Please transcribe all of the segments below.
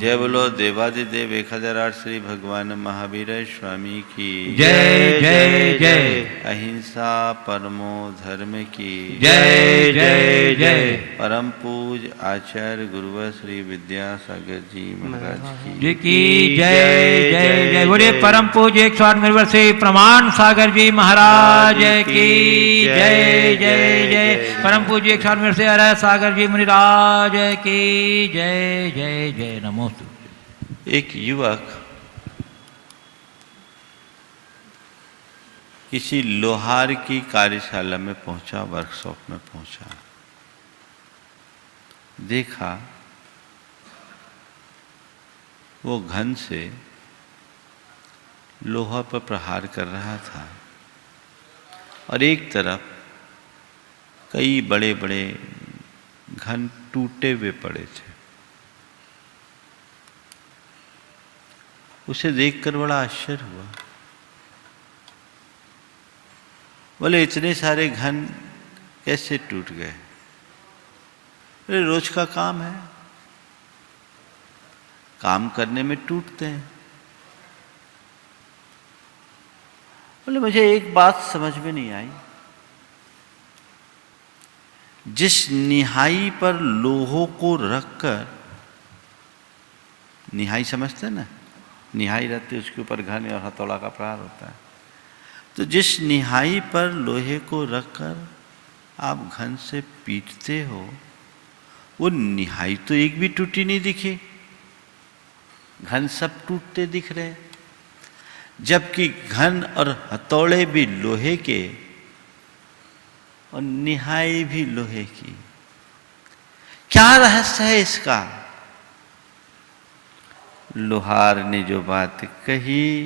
जय बोलो देवादिदेव 1008 श्री भगवान महावीर स्वामी की जय जय जय। अहिंसा परमो धर्म की जय जय जय। परम पूज आचार्य गुरुवर श्री विद्यासागर जी महाराज जी की जय जय जय। बोले परम पूज्य 108 गुरुवर श्री प्रमाण सागर जी महाराज की जय जय जय। परम पूज्य 108 गुरुवर श्री अरह सागर जी मुनिराज की जय जय जय। नमो। एक युवक किसी लोहार की कार्यशाला में पहुंचा, वर्कशॉप में पहुंचा, देखा वो घन से लोहा पर प्रहार कर रहा था और एक तरफ कई बड़े बड़े घन टूटे हुए पड़े थे। उसे देखकर बड़ा आश्चर्य हुआ। बोले इतने सारे घन कैसे टूट गए? अरे रोज का काम है, काम करने में टूटते हैं। बोले मुझे एक बात समझ में नहीं आई, जिस निहाई पर लोहों को रखकर, निहाई समझते हैं ना, निहाई रहती है उसके ऊपर घन और हथौड़ा का प्रहार होता है, तो जिस निहाई पर लोहे को रखकर आप घन से पीटते हो, वो निहाई तो एक भी टूटी नहीं दिखी, घन सब टूटते दिख रहे, जबकि घन और हथौड़े भी लोहे के और निहाई भी लोहे की। क्या रहस्य है इसका? लोहार ने जो बात कही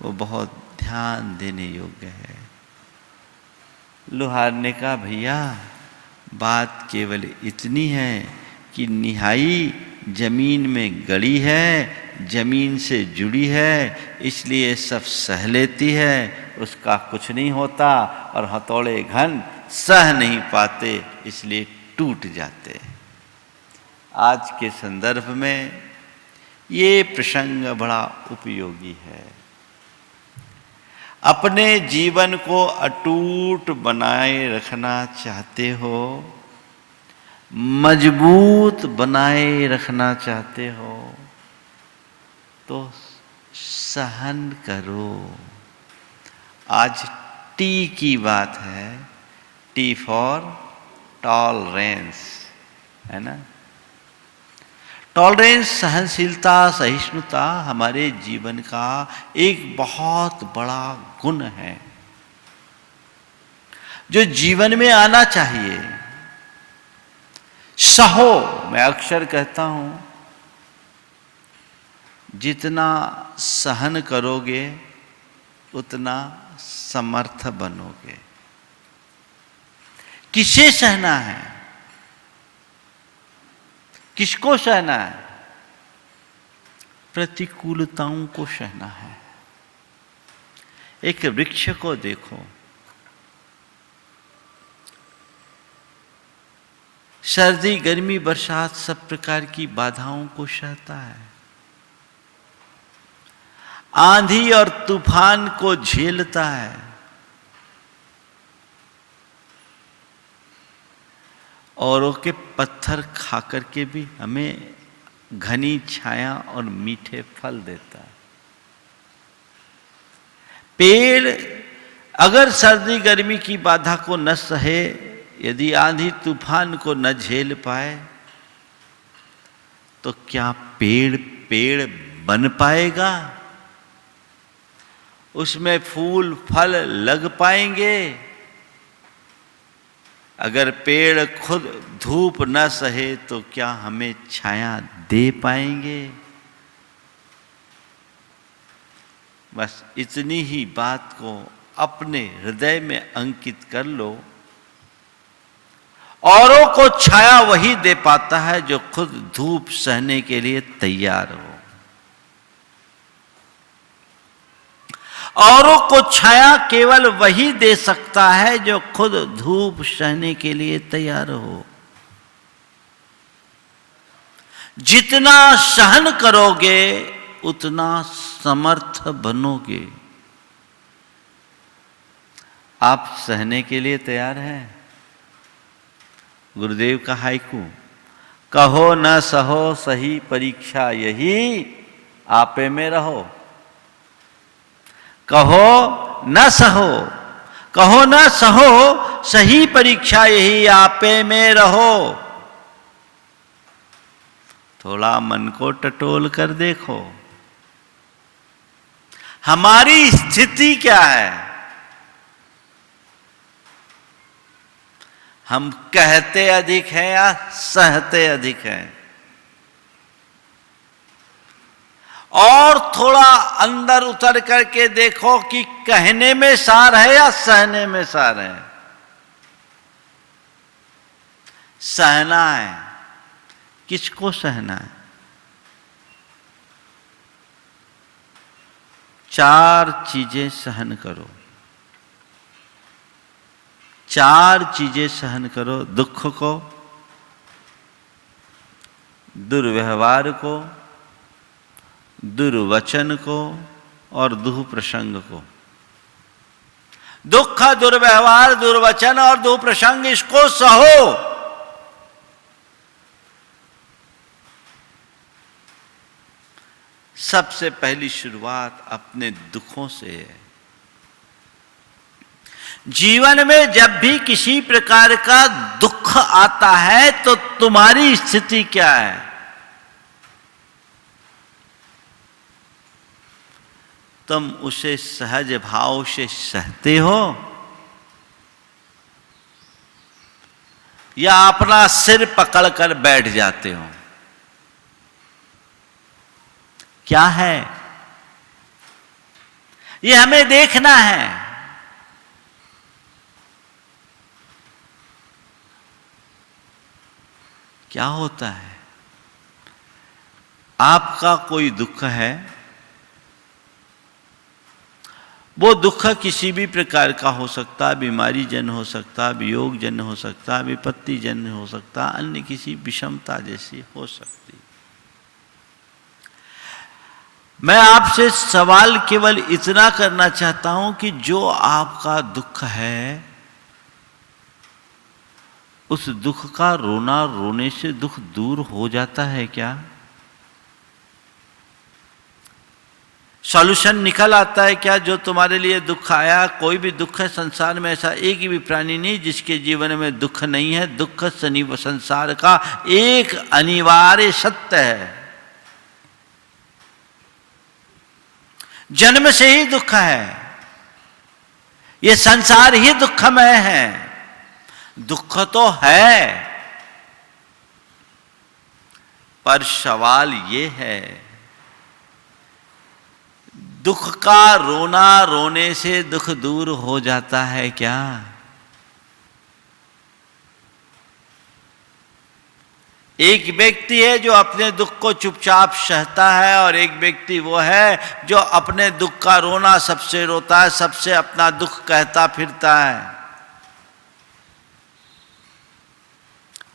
वो बहुत ध्यान देने योग्य है। लोहार ने कहा भैया बात केवल इतनी है कि निहाई जमीन में गड़ी है, जमीन से जुड़ी है, इसलिए सब सह लेती है, उसका कुछ नहीं होता, और हथौड़े घन सह नहीं पाते इसलिए टूट जाते। आज के संदर्भ में ये प्रसंग बड़ा उपयोगी है। अपने जीवन को अटूट बनाए रखना चाहते हो, मजबूत बनाए रखना चाहते हो, तो सहन करो। आज टी की बात है, टी फॉर टॉलरेंस, है ना। टॉलरेंस, सहनशीलता, सहिष्णुता हमारे जीवन का एक बहुत बड़ा गुण है जो जीवन में आना चाहिए। सहो, मैं अक्सर कहता हूं, जितना सहन करोगे उतना समर्थ बनोगे। किसे सहना है? किसको सहना है? प्रतिकूलताओं को सहना है। एक वृक्ष को देखो, सर्दी गर्मी बरसात सब प्रकार की बाधाओं को सहता है, आंधी और तूफान को झेलता है, औरों के पत्थर खा करके भी हमें घनी छाया और मीठे फल देता है। पेड़ अगर सर्दी गर्मी की बाधा को न सहे, यदि आंधी तूफान को न झेल पाए, तो क्या पेड़ पेड़ बन पाएगा? उसमें फूल फल लग पाएंगे? अगर पेड़ खुद धूप न सहे तो क्या हमें छाया दे पाएंगे? बस इतनी ही बात को अपने हृदय में अंकित कर लो। औरों को छाया वही दे पाता है जो खुद धूप सहने के लिए तैयार हो। औरों को छाया केवल वही दे सकता है जो खुद धूप सहने के लिए तैयार हो। जितना सहन करोगे उतना समर्थ बनोगे। आप सहने के लिए तैयार हैं? गुरुदेव का हाइकू, कहो न सहो सही परीक्षा यही, आपे में रहो। कहो न सहो, कहो न सहो सही परीक्षा यही, आपे में रहो। थोड़ा मन को टटोल कर देखो, हमारी स्थिति क्या है? हम कहते अधिक हैं या सहते अधिक हैं? और थोड़ा अंदर उतर करके देखो कि कहने में सार है या सहने में सार है। सहना है, किसको सहना है? 4 चीजें सहन करो, 4 चीजें सहन करो। दुख को, दुर्व्यवहार को, दुर्वचन को और दुःप्रसंग को। दुख, दुर्व्यवहार, दुर्वचन और दुःप्रसंग, इसको सहो। सबसे पहली शुरुआत अपने दुखों से है। जीवन में जब भी किसी प्रकार का दुख आता है तो तुम्हारी स्थिति क्या है? तुम उसे सहज भाव से सहते हो या अपना सिर पकड़कर बैठ जाते हो? क्या है ये हमें देखना है। क्या होता है? आपका कोई दुख है, वो दुख किसी भी प्रकार का हो सकता, बीमारी जन हो सकता, वियोग जन हो सकता, विपत्ति जन हो सकता, अन्य किसी विषमता जैसी हो सकती। मैं आपसे सवाल केवल इतना करना चाहता हूं कि जो आपका दुख है, उस दुख का रोना रोने से दुख दूर हो जाता है क्या? सॉल्यूशन निकल आता है क्या? जो तुम्हारे लिए दुख आया, कोई भी दुख है संसार में, ऐसा एक भी प्राणी नहीं जिसके जीवन में दुख नहीं है। दुख संसार का एक अनिवार्य सत्य है। जन्म से ही दुख है, ये संसार ही दुखमय है। दुख तो है, पर सवाल ये है, दुख का रोना रोने से दुख दूर हो जाता है क्या? एक व्यक्ति है जो अपने दुख को चुपचाप सहता है, और एक व्यक्ति वो है जो अपने दुख का रोना सबसे रोता है, सबसे अपना दुख कहता फिरता है।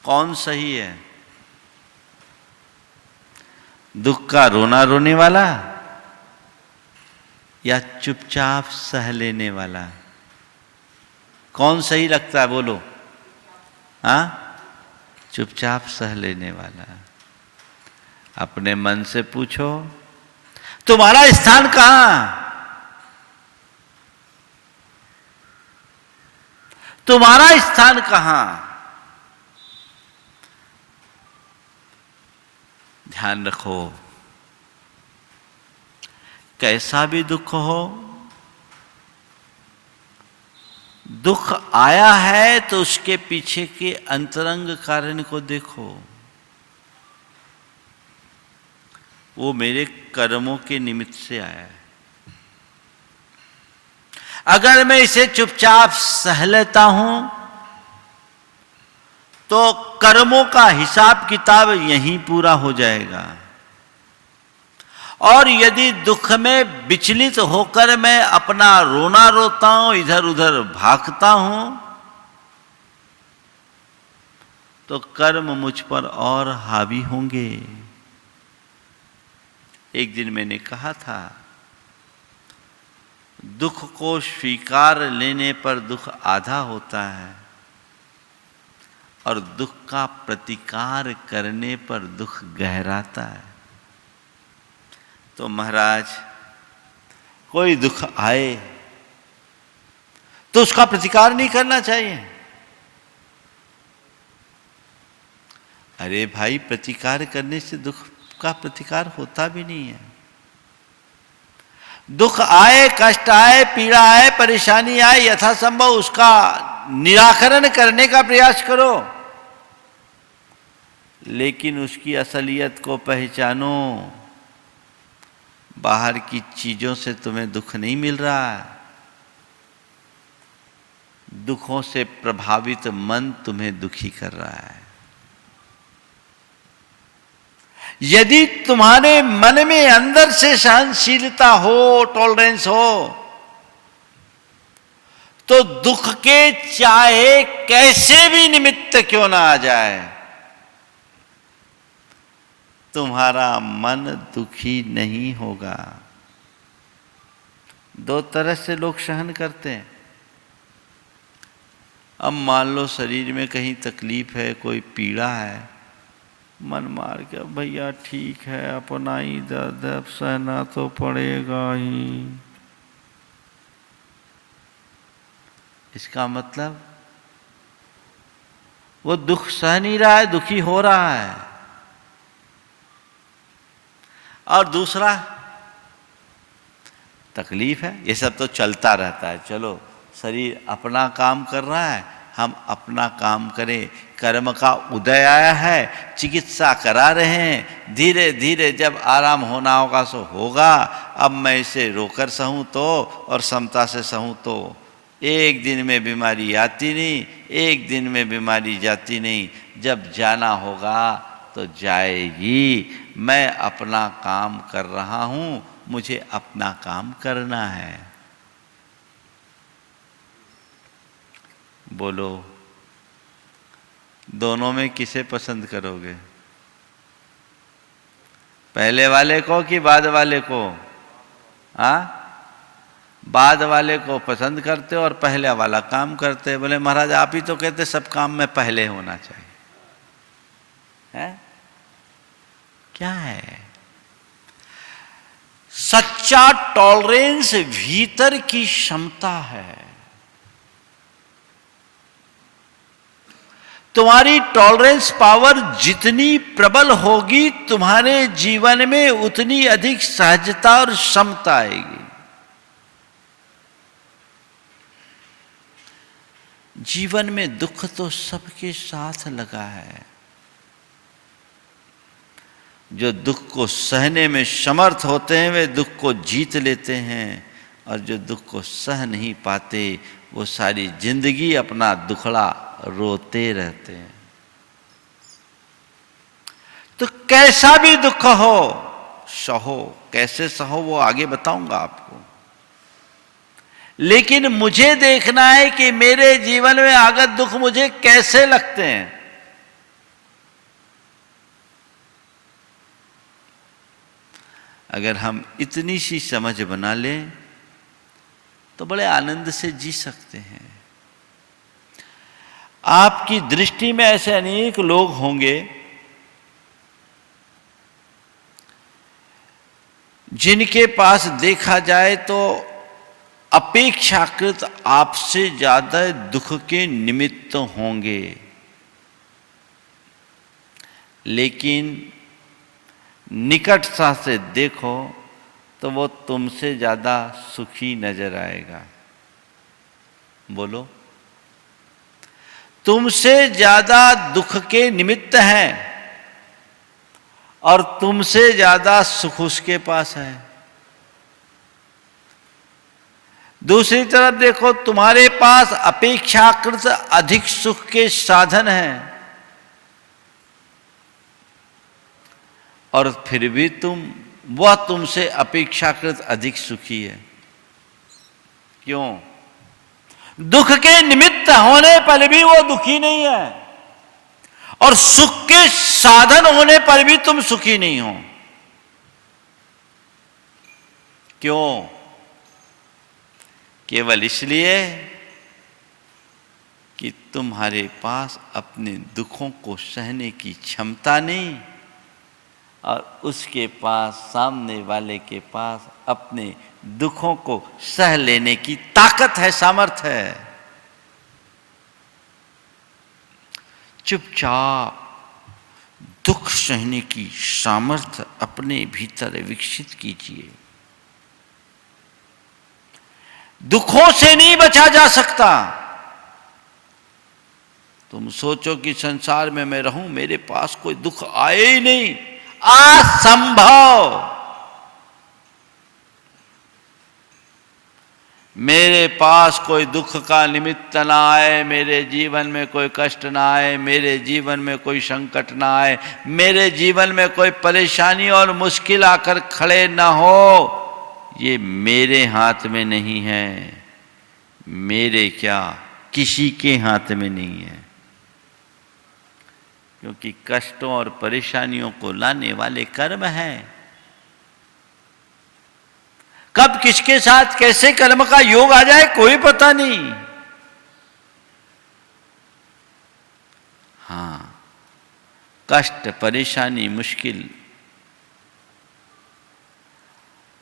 कौन सही है? दुख का रोना रोने वाला या चुपचाप सह लेने वाला? कौन सही लगता है? बोलो। हाँ, चुपचाप सह लेने वाला। अपने मन से पूछो, तुम्हारा स्थान कहां? तुम्हारा स्थान कहां? ध्यान रखो, कैसा भी दुख हो, दुख आया है तो उसके पीछे के अंतरंग कारण को देखो। वो मेरे कर्मों के निमित्त से आया है। अगर मैं इसे चुपचाप सह लेता हूं तो कर्मों का हिसाब किताब यहीं पूरा हो जाएगा। और यदि दुख में विचलित होकर मैं अपना रोना रोता हूं, इधर उधर भागता हूं, तो कर्म मुझ पर और हावी होंगे। एक दिन मैंने कहा था, दुख को स्वीकार लेने पर दुख आधा होता है और दुख का प्रतिकार करने पर दुख गहराता है। तो महाराज, कोई दुख आए तो उसका प्रतिकार नहीं करना चाहिए। अरे भाई, प्रतिकार करने से दुख का प्रतिकार होता भी नहीं है। दुख आए, कष्ट आए, पीड़ा आए, परेशानी आए, यथासंभव उसका निराकरण करने का प्रयास करो, लेकिन उसकी असलियत को पहचानो। बाहर की चीजों से तुम्हें दुख नहीं मिल रहा है, दुखों से प्रभावित मन तुम्हें दुखी कर रहा है। यदि तुम्हारे मन में अंदर से सहनशीलता हो, टॉलरेंस हो, तो दुख के चाहे कैसे भी निमित्त क्यों ना आ जाए, तुम्हारा मन दुखी नहीं होगा। दो तरह से लोग सहन करते हैं। अब मान लो शरीर में कहीं तकलीफ है, कोई पीड़ा है, मन मार के भैया ठीक है, अपना ही दर्द, अब सहना तो पड़ेगा ही। इसका मतलब वो दुख सह नहीं रहा है, दुखी हो रहा है। और दूसरा, तकलीफ है, ये सब तो चलता रहता है, चलो शरीर अपना काम कर रहा है, हम अपना काम करें। कर्म का उदय आया है, चिकित्सा करा रहे हैं, धीरे धीरे जब आराम होना होगा सो होगा। अब मैं इसे रोकर सहूँ तो और समता से सहूँ तो एक दिन में बीमारी आती नहीं, एक दिन में बीमारी जाती नहीं। जब जाना होगा तो जाएगी। मैं अपना काम कर रहा हूँ, मुझे अपना काम करना है। बोलो, दोनों में किसे पसंद करोगे? पहले वाले को कि बाद वाले को? हाँ, बाद वाले को पसंद करते और पहले वाला काम करते। बोले महाराज आप ही तो कहते सब काम में पहले होना चाहिए। है क्या है? सच्चा टॉलरेंस भीतर की क्षमता है। तुम्हारी टॉलरेंस पावर जितनी प्रबल होगी, तुम्हारे जीवन में उतनी अधिक सहजता और क्षमता आएगी। जीवन में दुख तो सबके साथ लगा है। जो दुख को सहने में समर्थ होते हैं वे दुख को जीत लेते हैं, और जो दुख को सह नहीं पाते वो सारी जिंदगी अपना दुखड़ा रोते रहते हैं। तो कैसा भी दुख हो सहो, कैसे सहो वो आगे बताऊंगा आपको, लेकिन मुझे देखना है कि मेरे जीवन में आगत दुख मुझे कैसे लगते हैं। अगर हम इतनी सी समझ बना लें तो बड़े आनंद से जी सकते हैं। आपकी दृष्टि में ऐसे अनेक लोग होंगे जिनके पास देखा जाए तो अपेक्षाकृत आपसे ज्यादा दुख के निमित्त होंगे, लेकिन निकटता से देखो तो वो तुमसे ज्यादा सुखी नजर आएगा। बोलो, तुमसे ज्यादा दुख के निमित्त है और तुमसे ज्यादा सुख उसके पास है। दूसरी तरफ देखो, तुम्हारे पास अपेक्षाकृत अधिक सुख के साधन हैं और फिर भी वह तुमसे अपेक्षाकृत अधिक सुखी है। क्यों? दुख के निमित्त होने पर भी वो दुखी नहीं है और सुख के साधन होने पर भी तुम सुखी नहीं हो। क्यों? केवल इसलिए कि तुम्हारे पास अपने दुखों को सहने की क्षमता नहीं और उसके पास, सामने वाले के पास अपने दुखों को सह लेने की ताकत है, सामर्थ्य है। चुपचाप दुख सहने की सामर्थ्य अपने भीतर विकसित कीजिए। दुखों से नहीं बचा जा सकता। तुम सोचो कि संसार में मैं रहूं, मेरे पास कोई दुख आए ही नहीं, असंभव। मेरे पास कोई दुख का निमित्त ना आए, मेरे जीवन में कोई कष्ट ना आए, मेरे जीवन में कोई संकट ना आए, मेरे जीवन में कोई परेशानी और मुश्किल आकर खड़े ना हो, ये मेरे हाथ में नहीं है। मेरे क्या, किसी के हाथ में नहीं है। क्योंकि कष्टों और परेशानियों को लाने वाले कर्म हैं। कब किसके साथ कैसे कर्म का योग आ जाए कोई पता नहीं। हाँ, कष्ट, परेशानी, मुश्किल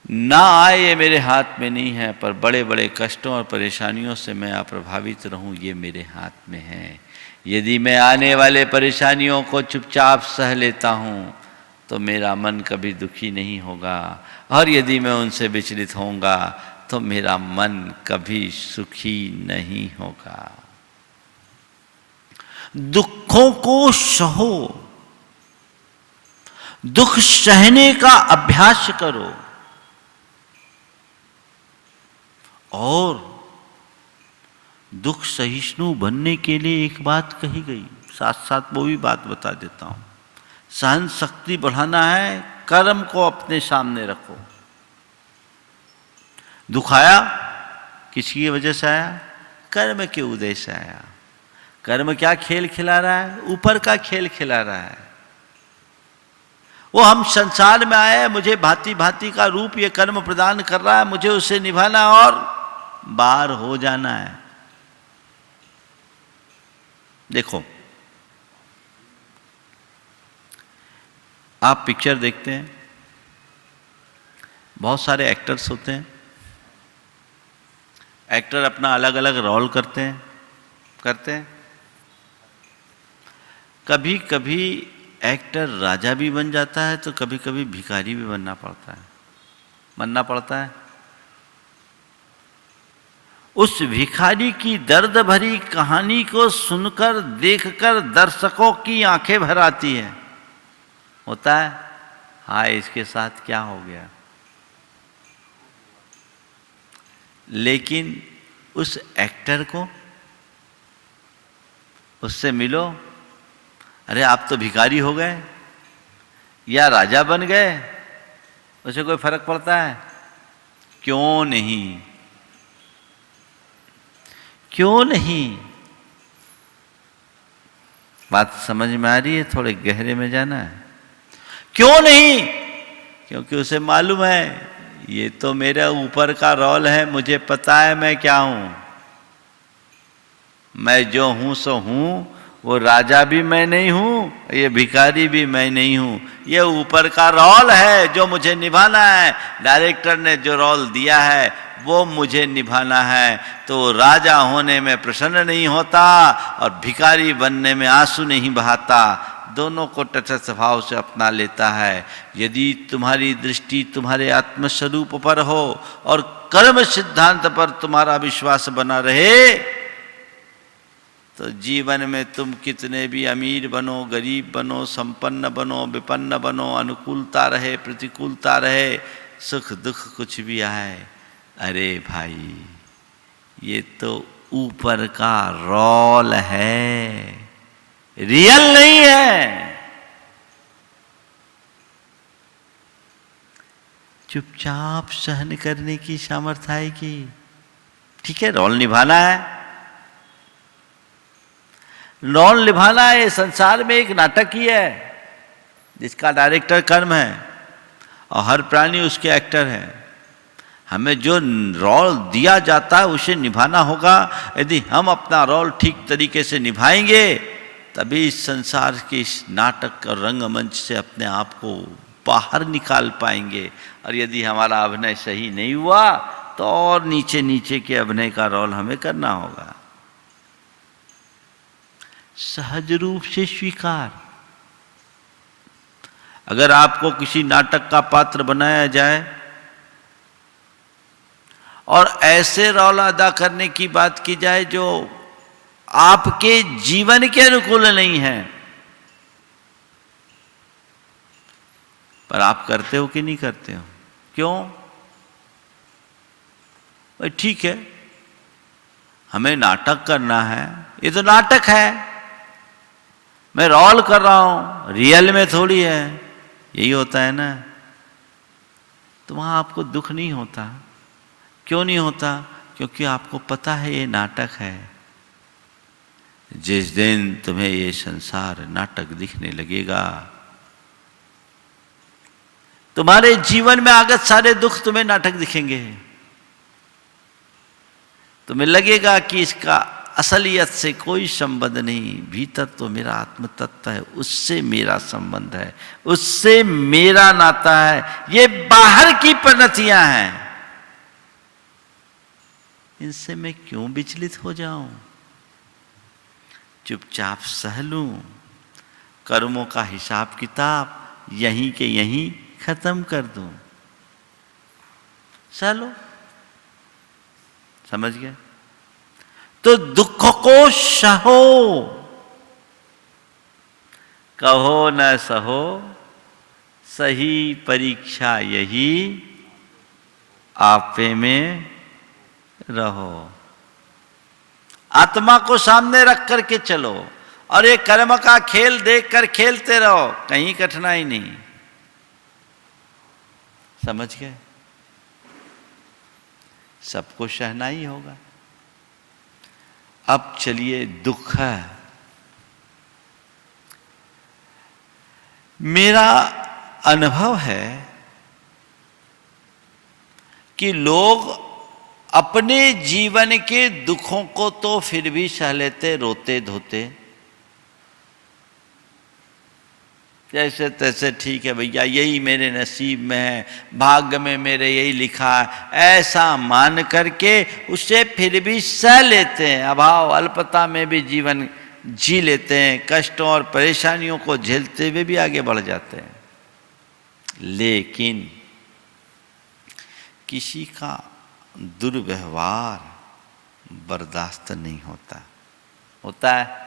ना आए ये मेरे हाथ में नहीं है, पर बड़े बड़े कष्टों और परेशानियों से मैं अप्रभावित रहूं ये मेरे हाथ में है। यदि मैं आने वाले परेशानियों को चुपचाप सह लेता हूं तो मेरा मन कभी दुखी नहीं होगा, और यदि मैं उनसे विचलित होऊंगा तो मेरा मन कभी सुखी नहीं होगा। दुखों को सहो, दुख सहने का अभ्यास करो। और दुख सहिष्णु बनने के लिए एक बात कही गई, साथ साथ वो भी बात बता देता हूं। सहन शक्ति बढ़ाना है, कर्म को अपने सामने रखो। दुख आया, किसकी वजह से आया? कर्म के उदय से आया। कर्म क्या खेल खिला रहा है? ऊपर का खेल खिला रहा है। वो हम संसार में आए, मुझे भांति भांति का रूप ये कर्म प्रदान कर रहा है, मुझे उसे निभाना और बाहर हो जाना है। देखो, आप पिक्चर देखते हैं, बहुत सारे एक्टर्स होते हैं। एक्टर अपना अलग अलग रोल करते हैं। कभी कभी एक्टर राजा भी बन जाता है तो कभी कभी भिखारी भी बनना पड़ता है। उस भिखारी की दर्द भरी कहानी को सुनकर, देखकर दर्शकों की आंखें भर आती है। होता है, हाय इसके साथ क्या हो गया। लेकिन उस एक्टर को, उससे मिलो, अरे आप तो भिखारी हो गए या राजा बन गए, उसे कोई फर्क पड़ता है? क्यों नहीं? बात समझ में आ रही है? थोड़े गहरे में जाना है। क्यों नहीं? क्योंकि उसे मालूम है ये तो मेरे ऊपर का रोल है, मुझे पता है मैं क्या हूं। मैं जो हूं सो हूं, वो राजा भी मैं नहीं हूं, ये भिखारी भी मैं नहीं हूं। ये ऊपर का रोल है जो मुझे निभाना है। डायरेक्टर ने जो रोल दिया है वो मुझे निभाना है। तो राजा होने में प्रसन्न नहीं होता और भिखारी बनने में आंसू नहीं बहाता, दोनों को तटस्थ भाव से अपना लेता है। यदि तुम्हारी दृष्टि तुम्हारे आत्मस्वरूप पर हो और कर्म सिद्धांत पर तुम्हारा विश्वास बना रहे, तो जीवन में तुम कितने भी अमीर बनो, गरीब बनो, संपन्न बनो, विपन्न बनो, अनुकूलता रहे, प्रतिकूलता रहे, सुख दुख कुछ भी आए, अरे भाई ये तो ऊपर का रोल है, रियल नहीं है। चुपचाप सहन करने की सामर्थ्य आएगी। ठीक है, रोल निभाना है, रोल निभाना है। संसार में एक नाटक ही है जिसका डायरेक्टर कर्म है और हर प्राणी उसके एक्टर है। हमें जो रोल दिया जाता है उसे निभाना होगा। यदि हम अपना रोल ठीक तरीके से निभाएंगे तभी इस संसार के इस नाटक और रंगमंच से अपने आप को बाहर निकाल पाएंगे। और यदि हमारा अभिनय सही नहीं हुआ तो और नीचे नीचे के अभिनय का रोल हमें करना होगा। सहज रूप से स्वीकार। अगर आपको किसी नाटक का पात्र बनाया जाए और ऐसे रोल अदा करने की बात की जाए जो आपके जीवन के अनुकूल नहीं है, पर आप करते हो कि नहीं करते हो? क्यों? भाई ठीक है, हमें नाटक करना है, ये तो नाटक है, मैं रोल कर रहा हूं, रियल में थोड़ी है। यही होता है ना। तो वहां आपको दुख नहीं होता। क्यों नहीं होता? क्योंकि आपको पता है ये नाटक है। जिस दिन तुम्हें ये संसार नाटक दिखने लगेगा, तुम्हारे जीवन में आगत सारे दुख तुम्हें नाटक दिखेंगे। तुम्हें लगेगा कि इसका असलियत से कोई संबंध नहीं, भीतर तो मेरा आत्म तत्व है, उससे मेरा संबंध है, उससे मेरा नाता है। ये बाहर की परिणतियां हैं, इनसे मैं क्यों विचलित हो जाऊं? चुपचाप सह लूं, कर्मों का हिसाब किताब यहीं के यहीं खत्म कर दूं। सह लो। समझ गए? तो दुख को सहो, कहो न सहो, सही परीक्षा यही, आपे में रहो। आत्मा को सामने रख करके चलो और ये कर्म का खेल देख कर खेलते रहो, कहीं कठिनाई नहीं। समझ गए? सबको सहना ही होगा। अब चलिए दुख है। मेरा अनुभव है कि लोग अपने जीवन के दुखों को तो फिर भी सह लेते, रोते धोते, जैसे तैसे ठीक है भैया, यही मेरे नसीब में है, भाग्य में मेरे यही लिखा है, ऐसा मान करके उसे फिर भी सह लेते हैं। अभाव अल्पता में भी जीवन जी लेते हैं, कष्टों और परेशानियों को झेलते हुए भी आगे बढ़ जाते हैं। लेकिन किसी का दुर्व्यवहार बर्दाश्त नहीं होता। होता है?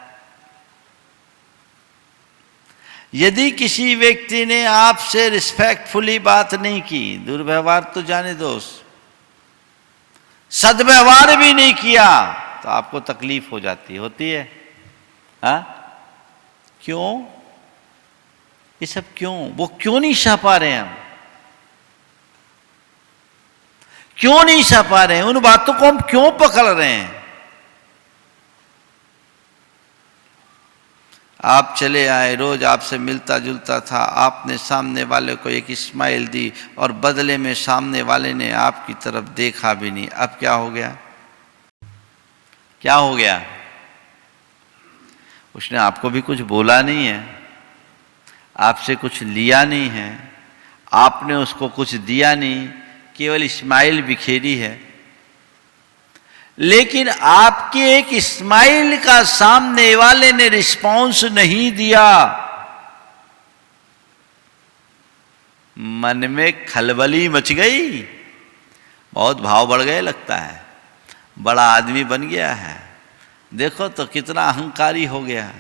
यदि किसी व्यक्ति ने आपसे रिस्पेक्टफुली बात नहीं की, दुर्व्यवहार तो जाने दो, सद्व्यवहार भी नहीं किया, तो आपको तकलीफ हो जाती होती है। हाँ? क्यों? ये सब क्यों? वो क्यों नहीं सह पा रहे हैं? हम क्यों नहीं सह पा रहे हैं? उन बातों को हम क्यों पकड़ रहे हैं? आप चले आए, रोज आपसे मिलता जुलता था, आपने सामने वाले को एक स्माइल दी और बदले में सामने वाले ने आपकी तरफ देखा भी नहीं। अब क्या हो गया? क्या हो गया? उसने आपको भी कुछ बोला नहीं है, आपसे कुछ लिया नहीं है, आपने उसको कुछ दिया नहीं, केवल स्माइल बिखेरी है। लेकिन आपके एक स्माइल का सामने वाले ने रिस्पॉन्स नहीं दिया, मन में खलबली मच गई, बहुत भाव बढ़ गए, लगता है बड़ा आदमी बन गया है, देखो तो कितना अहंकारी हो गया।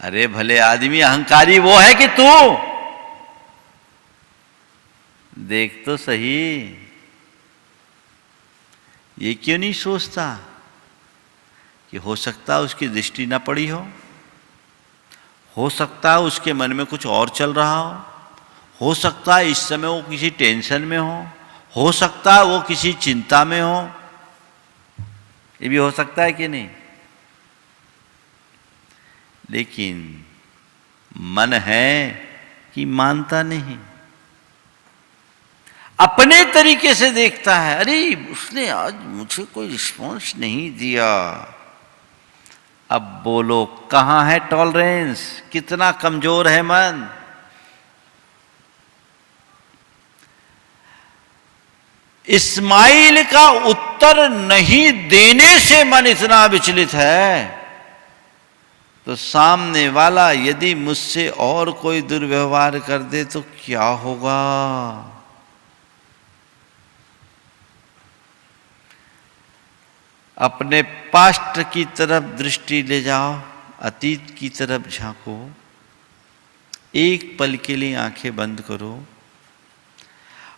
अरे भले आदमी, अहंकारी वो है कि तू? देख तो सही, ये क्यों नहीं सोचता कि हो सकता है उसकी दृष्टि ना पड़ी हो सकता है उसके मन में कुछ और चल रहा हो सकता है इस समय वो किसी टेंशन में हो सकता है वो किसी चिंता में हो। ये भी हो सकता है कि नहीं? लेकिन मन है कि मानता नहीं। अपने तरीके से देखता है, अरे उसने आज मुझे कोई रिस्पॉन्स नहीं दिया। अब बोलो कहां है टॉलरेंस, कितना कमजोर है मन। इस्माइल का उत्तर नहीं देने से मन इतना विचलित है, तो सामने वाला यदि मुझसे और कोई दुर्व्यवहार कर दे तो क्या होगा। अपने पास्ट की तरफ दृष्टि ले जाओ, अतीत की तरफ झांको, एक पल के लिए आंखें बंद करो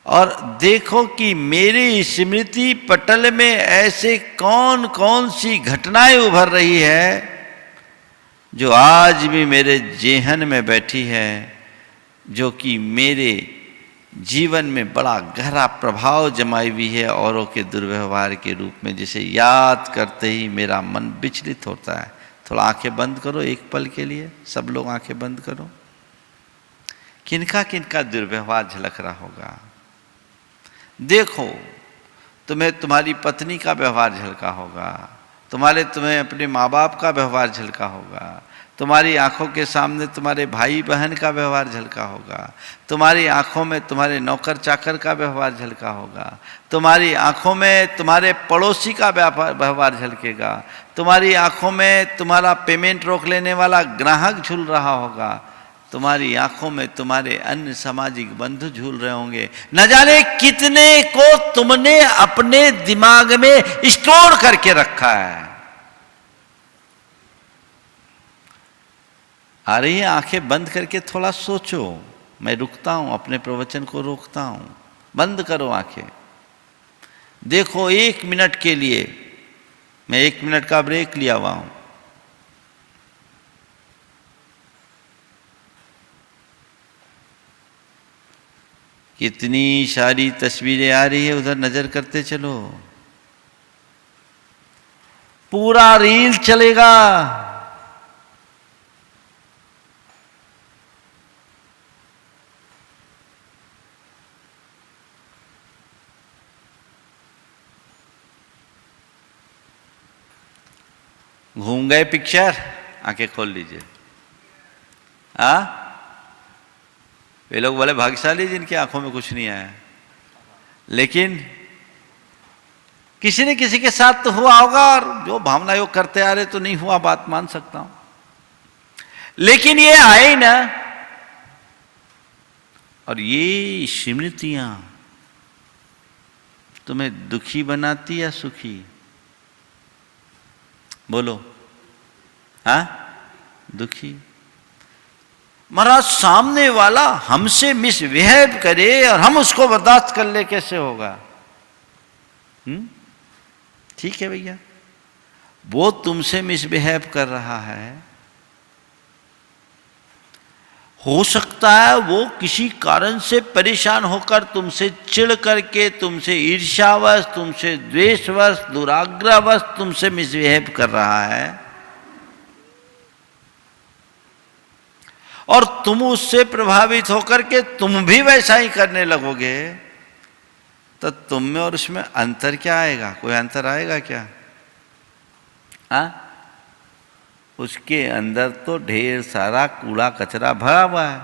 और देखो कि मेरी स्मृति पटल में ऐसे कौन कौन सी घटनाएं उभर रही है जो आज भी मेरे जेहन में बैठी है, जो कि मेरे जीवन में बड़ा गहरा प्रभाव जमाई हुई है औरों के दुर्व्यवहार के रूप में, जिसे याद करते ही मेरा मन विचलित होता है। थोड़ा आंखें बंद करो एक पल के लिए, सब लोग आंखें बंद करो। किनका किनका दुर्व्यवहार झलक रहा होगा। देखो, तुम्हें तुम्हारी पत्नी का व्यवहार झलका होगा, तुम्हें अपने माँ बाप का व्यवहार झलका होगा, तुम्हारी आंखों के सामने तुम्हारे भाई बहन का व्यवहार झलका होगा, तुम्हारी आंखों में तुम्हारे नौकर चाकर का व्यवहार झलका होगा, तुम्हारी आंखों में तुम्हारे पड़ोसी का व्यवहार झलकेगा, तुम्हारी आंखों में तुम्हारा पेमेंट रोक लेने वाला ग्राहक झूल रहा होगा, तुम्हारी आंखों में तुम्हारे अन्य सामाजिक बंधु झूल रहे होंगे। न जाने कितने को तुमने अपने दिमाग में स्टोर करके रखा है। आ रही है आंखें बंद करके थोड़ा सोचो। मैं रुकता हूं, अपने प्रवचन को रोकता हूं। बंद करो आंखें, देखो 1 मिनट के लिए। मैं 1 मिनट का ब्रेक लिया हुआ हूं। कितनी सारी तस्वीरें आ रही है, उधर नजर करते चलो। पूरा रील चलेगा। घूम गए पिक्चर, आंखें खोल लीजिए। वे लोग बोले भाग्यशाली जिनकी आंखों में कुछ नहीं आया। लेकिन किसी ने किसी के साथ तो हुआ होगा, और जो भावना योग करते आ रहे तो नहीं हुआ, बात मान सकता हूं। लेकिन ये आए ना, और ये स्मृतियां तुम्हें दुखी बनाती या सुखी? बोलो। दुखी। महाराज सामने वाला हमसे मिसबिहेव करे और हम उसको बर्दाश्त कर ले, कैसे होगा? ठीक है भैया, वो तुमसे मिसबिहेव कर रहा है, हो सकता है वो किसी कारण से परेशान होकर तुमसे चिढ़ करके, तुमसे ईर्ष्यावश, तुमसे द्वेषवश, दुराग्रहवश तुमसे मिसबिहेव कर रहा है, और तुम उससे प्रभावित होकर के तुम भी वैसा ही करने लगोगे, तो तुम में और उसमें अंतर क्या आएगा? कोई अंतर आएगा क्या? उसके अंदर तो ढेर सारा कूड़ा कचरा भरा हुआ है।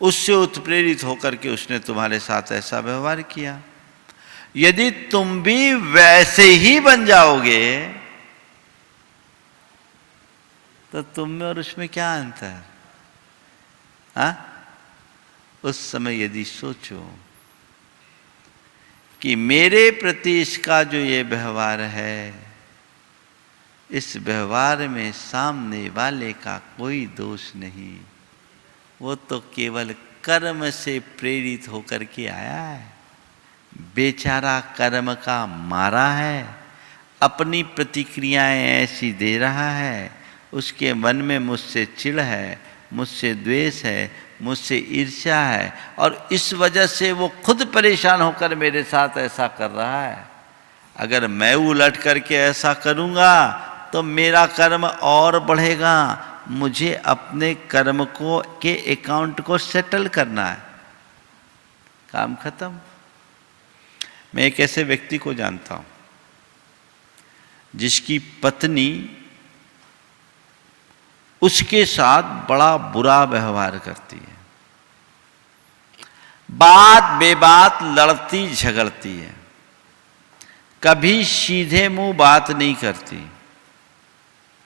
उससे उत्प्रेरित होकर के उसने तुम्हारे साथ ऐसा व्यवहार किया। यदि तुम भी वैसे ही बन जाओगे तो तुम में और उसमें क्या अंतर? उस समय यदि सोचो कि मेरे प्रति इसका जो ये व्यवहार है, इस व्यवहार में सामने वाले का कोई दोष नहीं, वो तो केवल कर्म से प्रेरित होकर के आया है। बेचारा कर्म का मारा है, अपनी प्रतिक्रियाएं ऐसी दे रहा है, उसके मन में मुझसे चिढ़ है, मुझसे द्वेष है, मुझसे ईर्ष्या है, और इस वजह से वो खुद परेशान होकर मेरे साथ ऐसा कर रहा है। अगर मैं उलट करके ऐसा करूँगा तो मेरा कर्म और बढ़ेगा। मुझे अपने कर्म को के अकाउंट को सेटल करना है। काम खत्म। मैं एक ऐसे व्यक्ति को जानता हूं जिसकी पत्नी उसके साथ बड़ा बुरा व्यवहार करती है, बात बेबात लड़ती झगड़ती है, कभी सीधे मुंह बात नहीं करती।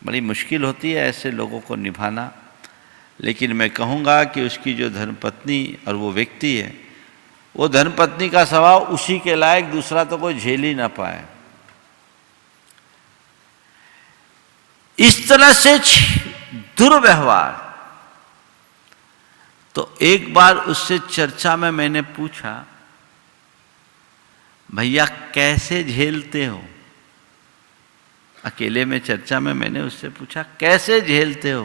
बड़ी मुश्किल होती है ऐसे लोगों को निभाना। लेकिन मैं कहूँगा कि उसकी जो धर्मपत्नी और वो व्यक्ति है, वो धर्मपत्नी का स्वभाव उसी के लायक दूसरा तो कोई झेल ही ना पाए। इस तरह से दुर्व्यवहार। तो एक बार उससे चर्चा में मैंने पूछा, भैया कैसे झेलते हो? अकेले में चर्चा में मैंने उससे पूछा कैसे झेलते हो?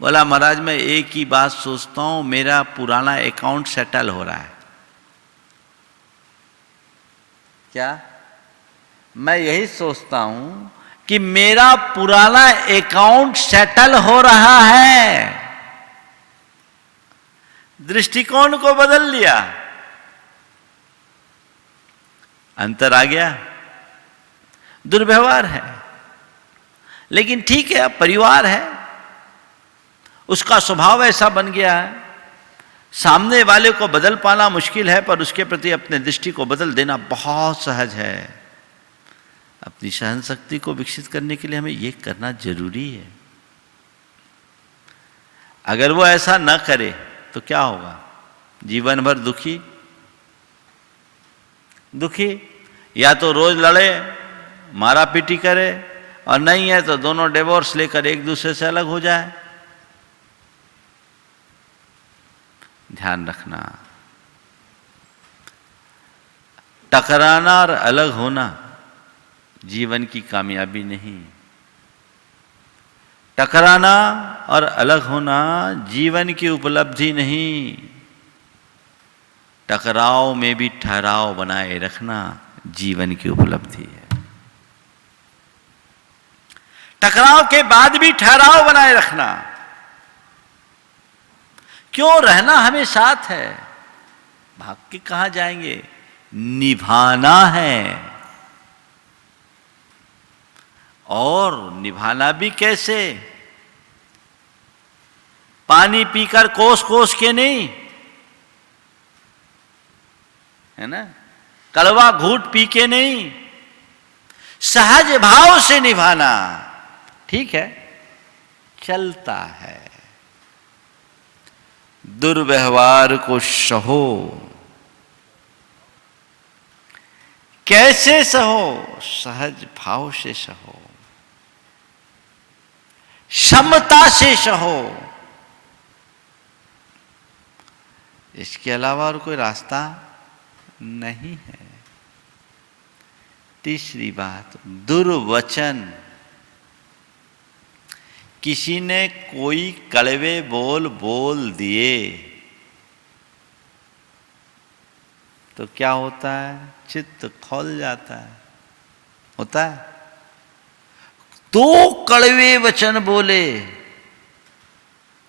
बोला महाराज मैं एक ही बात सोचता हूं, मेरा पुराना अकाउंट सेटल हो रहा है। क्या? मैं यही सोचता हूं कि मेरा पुराना अकाउंट सेटल हो रहा है। दृष्टिकोण को बदल लिया, अंतर आ गया। दुर्व्यवहार है, लेकिन ठीक है, अब परिवार है, उसका स्वभाव ऐसा बन गया है। सामने वाले को बदल पाना मुश्किल है, पर उसके प्रति अपने दृष्टि को बदल देना बहुत सहज है। अपनी सहन शक्ति को विकसित करने के लिए हमें यह करना जरूरी है। अगर वो ऐसा न करे तो क्या होगा? जीवन भर दुखी दुखी। या तो रोज लड़े, मारा पीटी करे, और नहीं है तो दोनों डिवोर्स लेकर एक दूसरे से अलग हो जाए। ध्यान रखना, टकराना और अलग होना जीवन की कामयाबी नहीं। टकराना और अलग होना जीवन की उपलब्धि नहीं। टकराव में भी ठहराव बनाए रखना जीवन की उपलब्धि है। टकराव के बाद भी ठहराव बनाए रखना। क्यों? रहना हमें साथ है, भाग के कहां जाएंगे? निभाना है। और निभाना भी कैसे? पानी पीकर कोस कोस के नहीं, है ना, कड़वा घूंट पी के नहीं, सहज भाव से निभाना। ठीक है, चलता है। दुर्व्यवहार को सहो। कैसे सहो? सहज भाव से सहो, क्षमता से सहो। इसके अलावा और कोई रास्ता नहीं है। तीसरी बात, दुर्वचन। किसी ने कोई कड़वे बोल बोल दिए तो क्या होता है? चित्त खौल जाता है। होता है? दो कड़वे वचन बोले,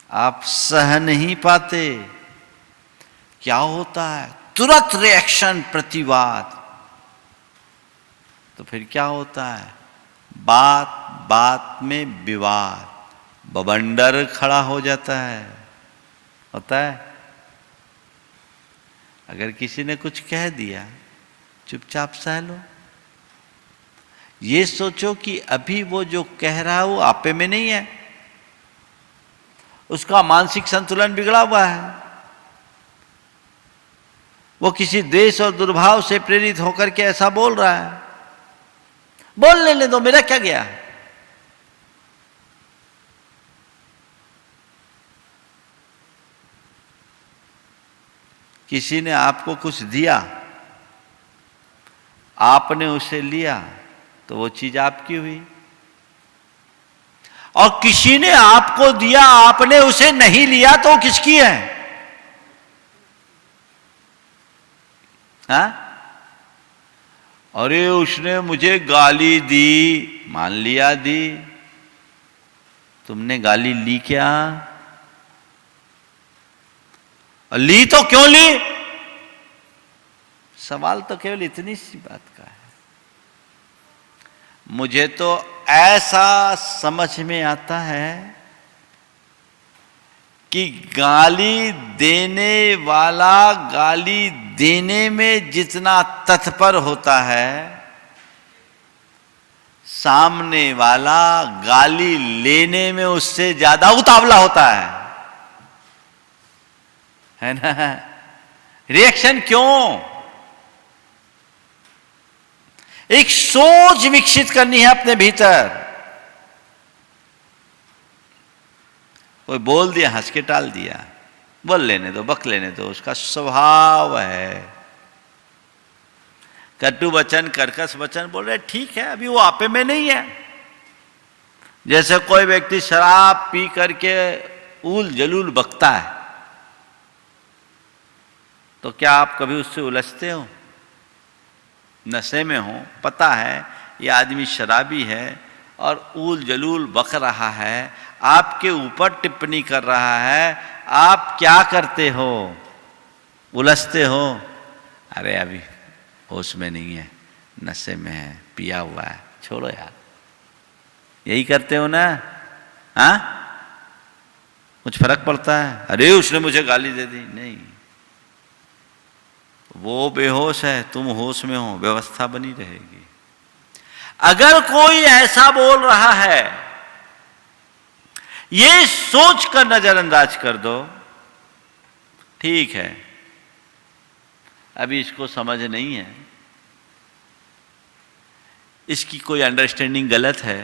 आप सह नहीं पाते। क्या होता है? तुरंत रिएक्शन, प्रतिवाद। तो फिर क्या होता है? बात बात में विवाद, बवंडर खड़ा हो जाता है। होता है? अगर किसी ने कुछ कह दिया, चुपचाप सह लो। ये सोचो कि अभी वो जो कह रहा है वो आपे में नहीं है, उसका मानसिक संतुलन बिगड़ा हुआ है। वो किसी द्वेष और दुर्भाव से प्रेरित होकर के ऐसा बोल रहा है। बोल लेने दो, मेरा क्या गया। किसी ने आपको कुछ दिया, आपने उसे लिया, तो वो चीज आपकी हुई। और किसी ने आपको दिया, आपने उसे नहीं लिया, तो किसकी है? हाँ? अरे उसने मुझे गाली दी, मान लिया दी, तुमने गाली ली क्या? ली तो क्यों ली? सवाल तो केवल इतनी सी बात का है। मुझे तो ऐसा समझ में आता है कि गाली देने वाला गाली देने में जितना तत्पर होता है, सामने वाला गाली लेने में उससे ज्यादा उतावला होता है ना? रिएक्शन क्यों? एक सोच विकसित करनी है अपने भीतर। कोई बोल दिया, हंस के टाल दिया, बोल लेने दो, बक लेने दो, उसका स्वभाव है। कटु वचन, कर्कश वचन बोल रहे, ठीक है, अभी वो आपे में नहीं है। जैसे कोई व्यक्ति शराब पी करके उल जलूल बकता है, तो क्या आप कभी उससे उलझते हो? नशे में हो, पता है ये आदमी शराबी है और उल जलूल बक रहा है, आपके ऊपर टिप्पणी कर रहा है, आप क्या करते हो? उलझते हो? अरे अभी होश में नहीं है, नशे में है, पिया हुआ है, छोड़ो यार। यही करते हो ना? हाँ, कुछ फर्क पड़ता है? अरे उसने मुझे गाली दे दी, नहीं, वो बेहोश है, तुम होश में हो, व्यवस्था बनी रहेगी। अगर कोई ऐसा बोल रहा है, ये सोच कर नजरअंदाज कर दो, ठीक है, अभी इसको समझ नहीं है, इसकी कोई अंडरस्टैंडिंग गलत है,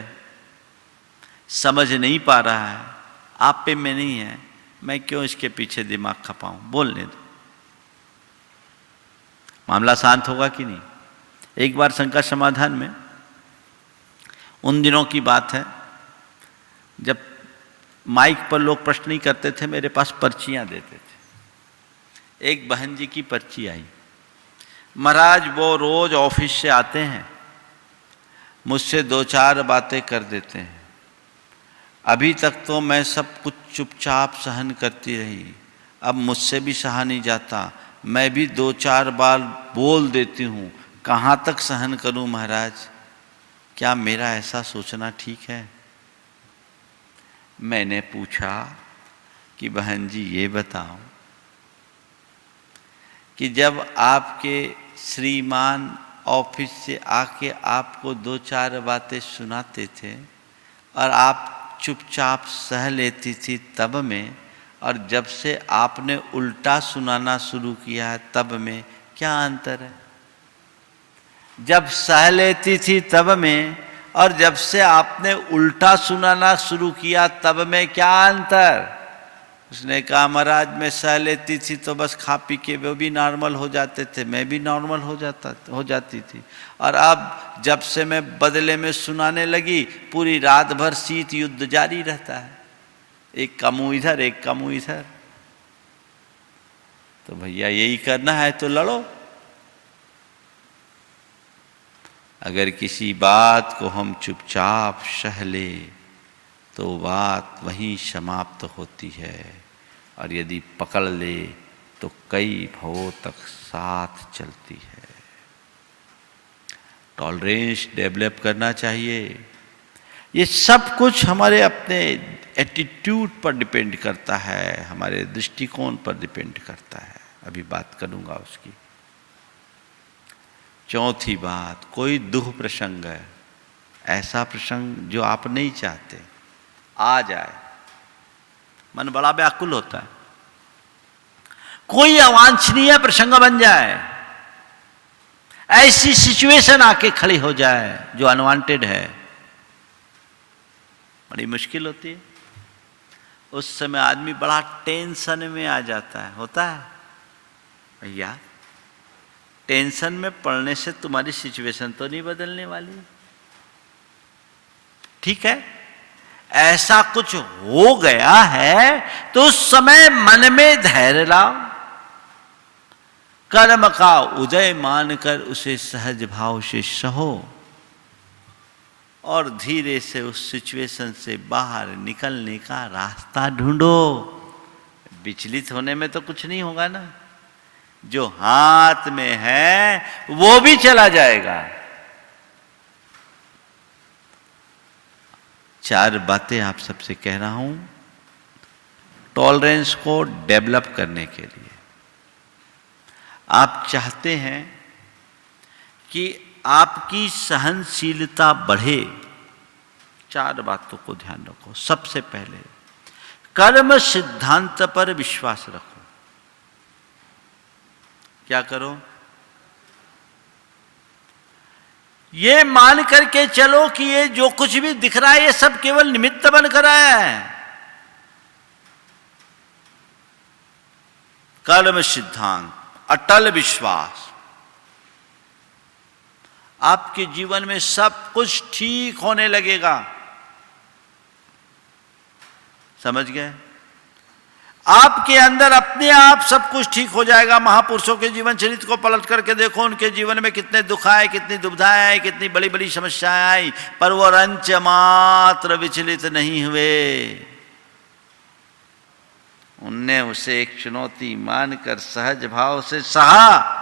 समझ नहीं पा रहा है, आप पे में नहीं है, मैं क्यों इसके पीछे दिमाग खपाऊं, बोलने दो, मामला शांत होगा कि नहीं। एक बार संकट समाधान में, उन दिनों की बात है जब माइक पर लोग प्रश्न नहीं करते थे, मेरे पास पर्चियां देते थे। एक बहन जी की पर्ची आई, महाराज वो रोज ऑफिस से आते हैं, मुझसे 2-4 बातें कर देते हैं, अभी तक तो मैं सब कुछ चुपचाप सहन करती रही, अब मुझसे भी सहा नहीं जाता, मैं भी 2-4 बार बोल देती हूँ, कहाँ तक सहन करूँ महाराज, क्या मेरा ऐसा सोचना ठीक है? मैंने पूछा कि बहन जी ये बताओ कि जब आपके श्रीमान ऑफिस से आके आपको 2-4 बातें सुनाते थे और आप चुपचाप सह लेती थी तब में, और जब से आपने उल्टा सुनाना शुरू किया है तब में क्या अंतर है? जब सह लेती थी तब में और जब से आपने उल्टा सुनाना शुरू किया तब में क्या अंतर? उसने कहा महाराज मैं सह लेती थी तो बस खा पी के वो भी नॉर्मल हो जाते थे, मैं भी नॉर्मल हो जाती थी, और अब जब से मैं बदले में सुनाने लगी पूरी रात भर शीत युद्ध जारी रहता है, एक का मुंह इधर एक का मुंह इधर। तो भैया यही करना है तो लड़ो। अगर किसी बात को हम चुपचाप सह ले तो बात वहीं समाप्त होती है, और यदि पकड़ ले तो कई भवों तक साथ चलती है। टॉलरेंस डेवलप करना चाहिए। ये सब कुछ हमारे अपने एटीट्यूड पर डिपेंड करता है, हमारे दृष्टिकोण पर डिपेंड करता है। अभी बात करूंगा उसकी। चौथी बात, कोई दुख प्रसंग है, ऐसा प्रसंग जो आप नहीं चाहते आ जाए, मन बड़ा व्याकुल होता है। कोई अवांछनीय प्रसंग बन जाए, ऐसी सिचुएशन आके खड़ी हो जाए जो अनवांटेड है, बड़ी मुश्किल होती है। उस समय आदमी बड़ा टेंशन में आ जाता है। होता है भैया, टेंशन में पड़ने से तुम्हारी सिचुएशन तो नहीं बदलने वाली, ठीक है? ऐसा कुछ हो गया है तो उस समय मन में धैर्य लाओ, कर्म का उदय मानकर उसे सहज भाव से सहो और धीरे से उस सिचुएशन से बाहर निकलने का रास्ता ढूंढो। विचलित होने में तो कुछ नहीं होगा ना। जो हाथ में है वो भी चला जाएगा। 4 बातें आप सबसे कह रहा हूं टॉलरेंस को डेवलप करने के लिए। आप चाहते हैं कि आपकी सहनशीलता बढ़े, 4 बातों को ध्यान रखो। सबसे पहले कर्म सिद्धांत पर विश्वास रखो। क्या करो? ये मान करके चलो कि ये जो कुछ भी दिख रहा है ये सब केवल निमित्त बनकर आया है। कर्म सिद्धांत, अटल विश्वास, आपके जीवन में सब कुछ ठीक होने लगेगा। समझ गए? आपके अंदर अपने आप सब कुछ ठीक हो जाएगा। महापुरुषों के जीवन चरित्र को पलट करके देखो, उनके जीवन में कितने दुख आए, कितनी दुविधाएं आई, कितनी बड़ी बड़ी समस्याएं आई, पर वो रंच मात्र विचलित नहीं हुए। उनने उसे एक चुनौती मानकर सहज भाव से सहा,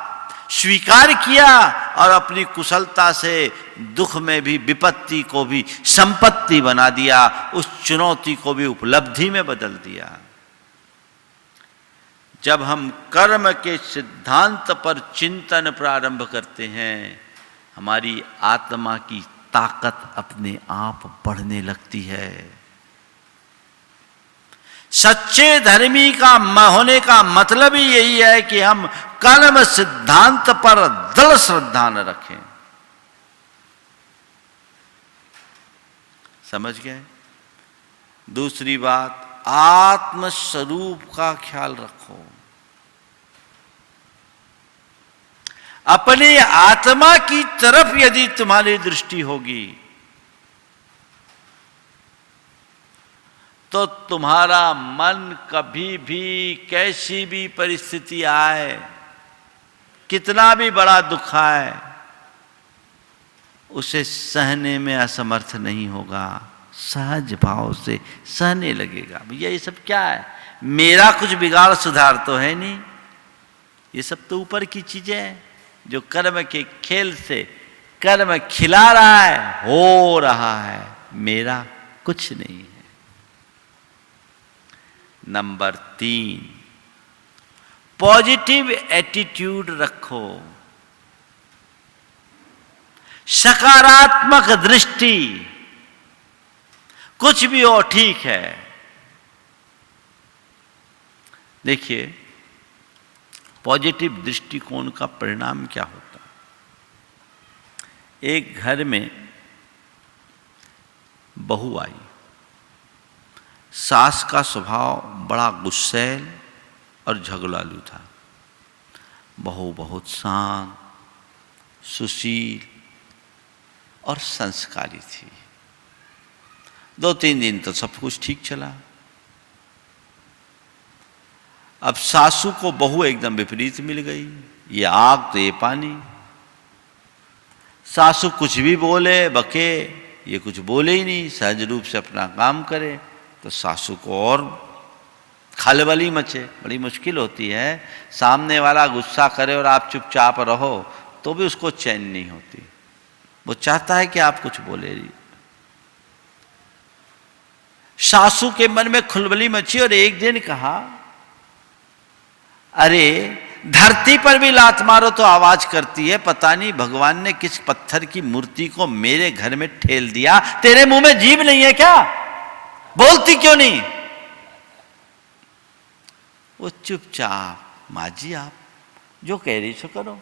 स्वीकार किया और अपनी कुशलता से दुख में भी, विपत्ति को भी संपत्ति बना दिया, उस चुनौती को भी उपलब्धि में बदल दिया। जब हम कर्म के सिद्धांत पर चिंतन प्रारंभ करते हैं, हमारी आत्मा की ताकत अपने आप बढ़ने लगती है। सच्चे धर्मी का होने का मतलब ही यही है कि हम कर्म सिद्धांत पर दृढ़ श्रद्धा न रखें। समझ गए? दूसरी बात, आत्म स्वरूप का ख्याल रखो। अपनी आत्मा की तरफ यदि तुम्हारी दृष्टि होगी तो तुम्हारा मन कभी भी कैसी भी परिस्थिति आए, कितना भी बड़ा दुख आए, उसे सहने में असमर्थ नहीं होगा, सहज भाव से सहने लगेगा। भैया ये सब क्या है? मेरा कुछ बिगाड़ सुधार तो है नहीं, ये सब तो ऊपर की चीजें हैं जो कर्म के खेल से कर्म खिला रहा है, हो रहा है, मेरा कुछ नहीं है। नंबर 3, पॉजिटिव एटीट्यूड रखो, सकारात्मक दृष्टि। कुछ भी हो ठीक है। देखिए, पॉजिटिव दृष्टिकोण का परिणाम क्या होता है? एक घर में बहू आई, सास का स्वभाव बड़ा गुस्सैल और झगड़ालू था। बहू बहुत शांत, सुशील और संस्कारी थी। 2-3 दिन तो सब कुछ ठीक चला। अब सासू को बहू एकदम विपरीत मिल गई, ये आग तो ये पानी। सासू कुछ भी बोले बके, ये कुछ बोले ही नहीं, सहज रूप से अपना काम करे। तो सासू को और खलबली मचे। बड़ी मुश्किल होती है, सामने वाला गुस्सा करे और आप चुपचाप रहो तो भी उसको चैन नहीं होती, वो चाहता है कि आप कुछ बोले। सासू के मन में खलबली मची और एक दिन कहा, अरे धरती पर भी लात मारो तो आवाज करती है, पता नहीं भगवान ने किस पत्थर की मूर्ति को मेरे घर में ठेल दिया, तेरे मुंह में जीभ नहीं है क्या? बोलती क्यों नहीं? वो चुपचाप, माँ जी आप जो कह रही सो करो।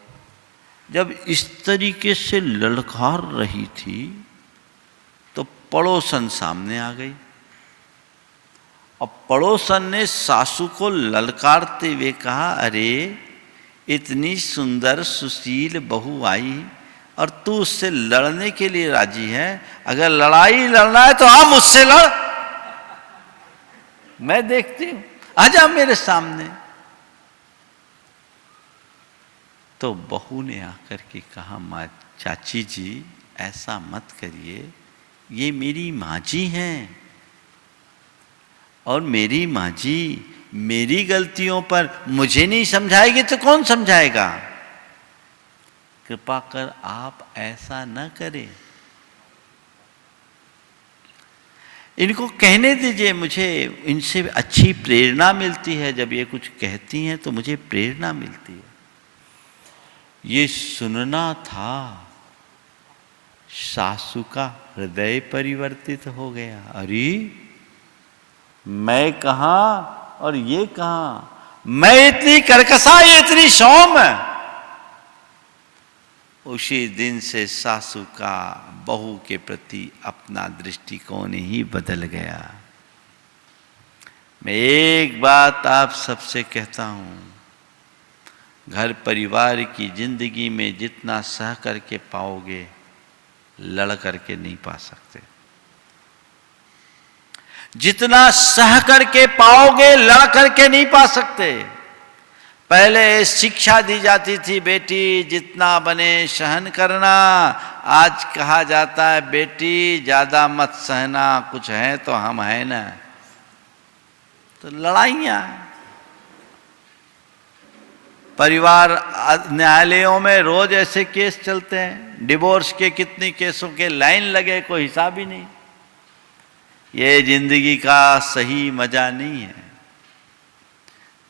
जब इस तरीके से ललकार रही थी तो पड़ोसन सामने आ गई और पड़ोसन ने सासू को ललकारते हुए कहा, अरे इतनी सुंदर सुशील बहू आई और तू उससे लड़ने के लिए राजी है? अगर लड़ाई लड़ना है तो हम मुझसे लड़, मैं देखती हूं, आजा मेरे सामने। तो बहू ने आकर के कहा, माँ चाची जी ऐसा मत करिए, ये मेरी माँ जी हैं और मेरी माँ जी मेरी गलतियों पर मुझे नहीं समझाएगी तो कौन समझाएगा? कृपा कर आप ऐसा न करें। इनको कहने दीजिए, मुझे इनसे अच्छी प्रेरणा मिलती है। जब ये कुछ कहती हैं तो मुझे प्रेरणा मिलती है। ये सुनना था, सासू का हृदय परिवर्तित हो गया। अरे मैं कहाँ और ये कहाँ, मैं इतनी कर्कशा, ये इतनी सौम। उसी दिन से सासू का बहू के प्रति अपना दृष्टिकोण ही बदल गया। मैं एक बात आप सबसे कहता हूं, घर परिवार की जिंदगी में जितना सह करके पाओगे, लड़ करके नहीं पा सकते। जितना सह करके पाओगे, लड़ करके नहीं पा सकते। पहले शिक्षा दी जाती थी, बेटी जितना बने सहन करना। आज कहा जाता है बेटी ज्यादा मत सहना, कुछ है तो हम हैं ना। तो लड़ाइयां, परिवार न्यायालयों में रोज ऐसे केस चलते हैं। डिवोर्स के कितने केसों के लाइन लगे, कोई हिसाब ही नहीं। ये जिंदगी का सही मजा नहीं है।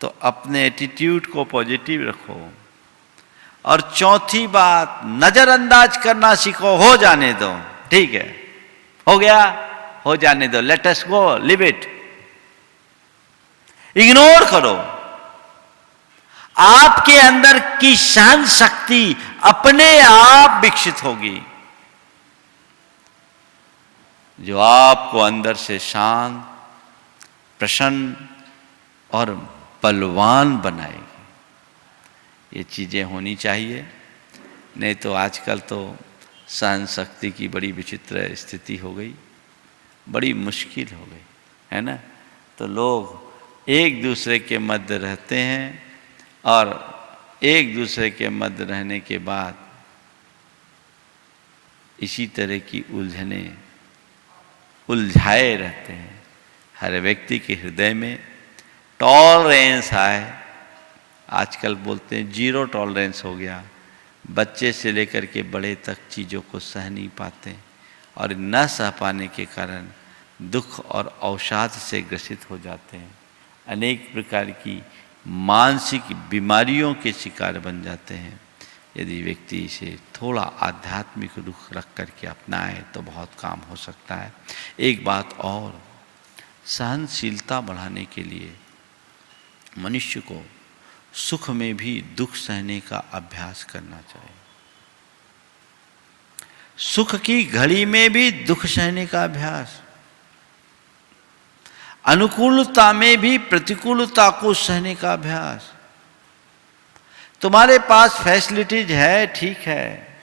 तो अपने एटीट्यूड को पॉजिटिव रखो। और चौथी बात, नजरअंदाज करना सीखो। हो जाने दो, ठीक है, हो गया, हो जाने दो, let us go, live it. Ignore करो। आपके अंदर की सहन शक्ति अपने आप विकसित होगी, जो आपको अंदर से शांत, प्रसन्न और बलवान बनाएगी। ये चीजें होनी चाहिए। नहीं तो आजकल तो सहन शक्ति की बड़ी विचित्र स्थिति हो गई, बड़ी मुश्किल हो गई है ना। तो लोग एक दूसरे के मध्य रहते हैं और एक दूसरे के मध्य रहने के बाद इसी तरह की उलझने उलझाए रहते हैं। हर व्यक्ति के हृदय में टॉलरेंस आए। आजकल बोलते हैं जीरो टॉलरेंस हो गया। बच्चे से लेकर के बड़े तक चीज़ों को सह नहीं पाते और न सह पाने के कारण दुख और अवसाद से ग्रसित हो जाते हैं। अनेक प्रकार की मानसिक बीमारियों के शिकार बन जाते हैं। यदि व्यक्ति इसे थोड़ा आध्यात्मिक रुख रख करके अपनाए तो बहुत काम हो सकता है। एक बात और, सहनशीलता बढ़ाने के लिए मनुष्य को सुख में भी दुख सहने का अभ्यास करना चाहिए। सुख की घड़ी में भी दुख सहने का अभ्यास, अनुकूलता में भी प्रतिकूलता को सहने का अभ्यास। तुम्हारे पास फैसिलिटीज है, ठीक है,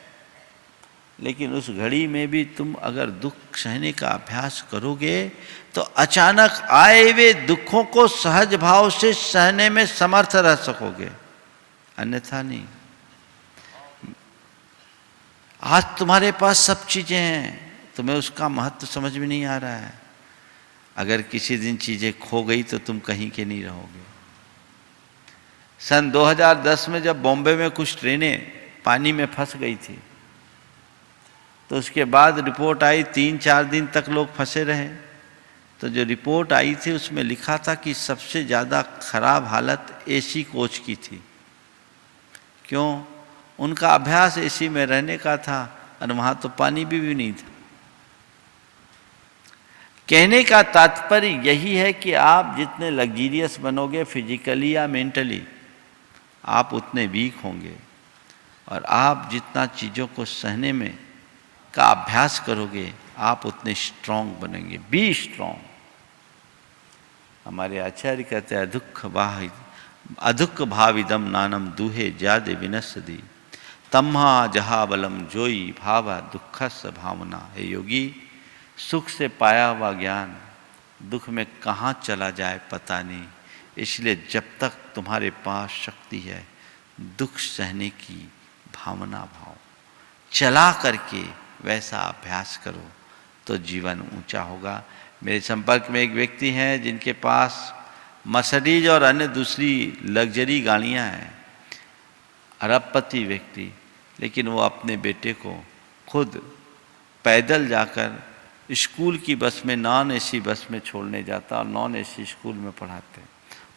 लेकिन उस घड़ी में भी तुम अगर दुख सहने का अभ्यास करोगे तो अचानक आए हुए दुखों को सहज भाव से सहने में समर्थ रह सकोगे, अन्यथा नहीं। आज तुम्हारे पास सब चीजें हैं, तुम्हें उसका महत्व समझ में नहीं आ रहा है। अगर किसी दिन चीजें खो गई तो तुम कहीं के नहीं रहोगे। सन 2010 में जब बॉम्बे में कुछ ट्रेनें पानी में फंस गई थी, तो उसके बाद रिपोर्ट आई, 3-4 दिन तक लोग फंसे रहे। तो जो रिपोर्ट आई थी उसमें लिखा था कि सबसे ज़्यादा खराब हालत एसी कोच की थी। क्यों? उनका अभ्यास एसी में रहने का था और वहाँ तो पानी भी नहीं था। कहने का तात्पर्य यही है कि आप जितने लग्जीरियस बनोगे फिजिकली या मेंटली, आप उतने वीक होंगे। और आप जितना चीज़ों को सहने में का अभ्यास करोगे, आप उतने स्ट्रांग बनेंगे। B strong. हमारे आचार्य कहते हैं अदुख भाविदम नानम दूहे जादे विनसदी तम्हा जहा बलम जोई भावा दुखस भावना। हे योगी, सुख से पाया हुआ ज्ञान दुख में कहाँ चला जाए पता नहीं। इसलिए जब तक तुम्हारे पास शक्ति है, दुख सहने की भावना भाव चला करके वैसा अभ्यास करो तो जीवन ऊंचा होगा। मेरे संपर्क में एक व्यक्ति हैं जिनके पास मर्सिडीज और अन्य दूसरी लग्जरी गाड़ियां हैं, अरबपति व्यक्ति, लेकिन वो अपने बेटे को खुद पैदल जाकर स्कूल की बस में, नॉन एसी बस में छोड़ने जाता और नॉन एसी स्कूल में पढ़ाते।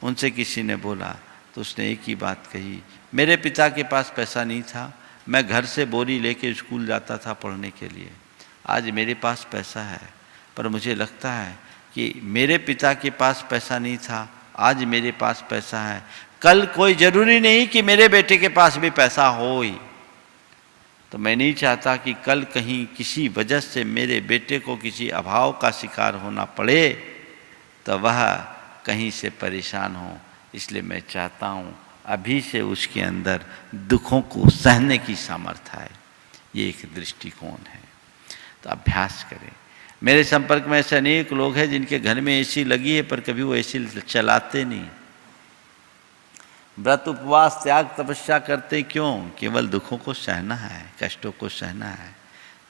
उनसे किसी ने बोला तो उसने एक ही बात कही, मेरे पिता के पास पैसा नहीं था, मैं घर से बोरी लेके स्कूल जाता था पढ़ने के लिए। आज मेरे पास पैसा है, पर मुझे लगता है कि मेरे पिता के पास पैसा नहीं था, आज मेरे पास पैसा है, कल कोई ज़रूरी नहीं कि मेरे बेटे के पास भी पैसा हो ही। तो मैं नहीं चाहता कि कल कहीं किसी वजह से मेरे बेटे को किसी अभाव का शिकार होना पड़े तो वह कहीं से परेशान हो। इसलिए मैं चाहता हूँ अभी से उसके अंदर दुखों को सहने की सामर्थ्य है। ये एक दृष्टिकोण है, तो अभ्यास करें। मेरे संपर्क में ऐसे अनेक लोग हैं जिनके घर में एसी लगी है पर कभी वो एसी चलाते नहीं। व्रत उपवास त्याग तपस्या करते क्यों? केवल दुखों को सहना है, कष्टों को सहना है।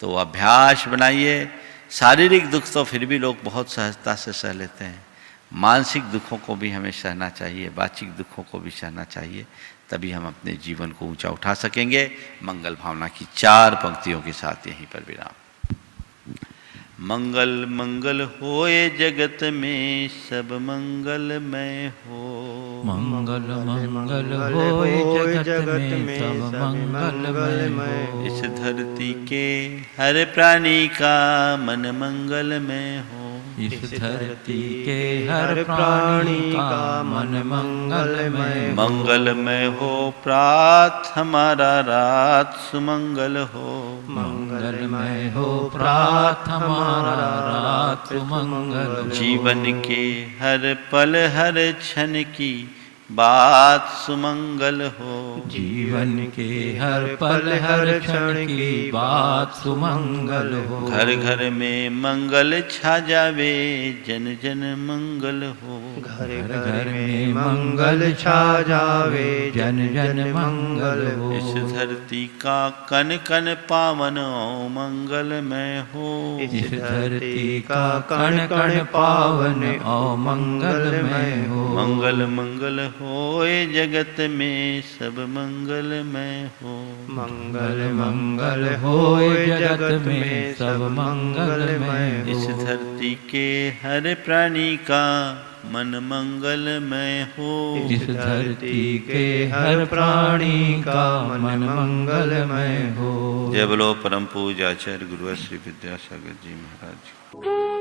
तो अभ्यास बनाइए। शारीरिक दुख तो फिर भी लोग बहुत सहजता से सह लेते हैं, मानसिक दुखों को भी हमें सहना चाहिए, वाचिक दुखों को भी सहना चाहिए, तभी हम अपने जीवन को ऊंचा उठा सकेंगे। मंगल भावना की 4 पंक्तियों के साथ यहीं पर विराम। मंगल मंगल होए जगत में सब मंगलमय हो। मंगल मंगल होए जगत में सब मंगलमय हो। इस धरती के हर प्राणी का मन मंगलमय हो। इस धरती के हर प्राणी का मन मंगलमय हो। मंगलमय हो प्रात हमारा रात सुमंगल हो। मंगलमय हो प्रात हमारा रात सुमंगल हो। जीवन के हर पल हर क्षण की बात सुमंगल हो। जीवन के हर पल हर क्षण की बात सुमंगल हो। घर घर में मंगल छा जावे जन जन मंगल हो। घर घर में मंगल छा जावे जन जन मंगल हो। इस धरती का कन कन पावन ओ मंगलमय हो। इस धरती का कण कण पावन ओ मंगलमय हो। मंगल मंगल होए जगत में सब मंगलमय हो। मंगल मंगल होए जगत में सब मंगलमय हो। इस धरती के हर प्राणी का मन मंगलमय हो। इस धरती के हर प्राणी का मन मंगलमय हो। जय बोलो परम पूज्य आचार्य गुरु श्री विद्यासागर जी महाराज।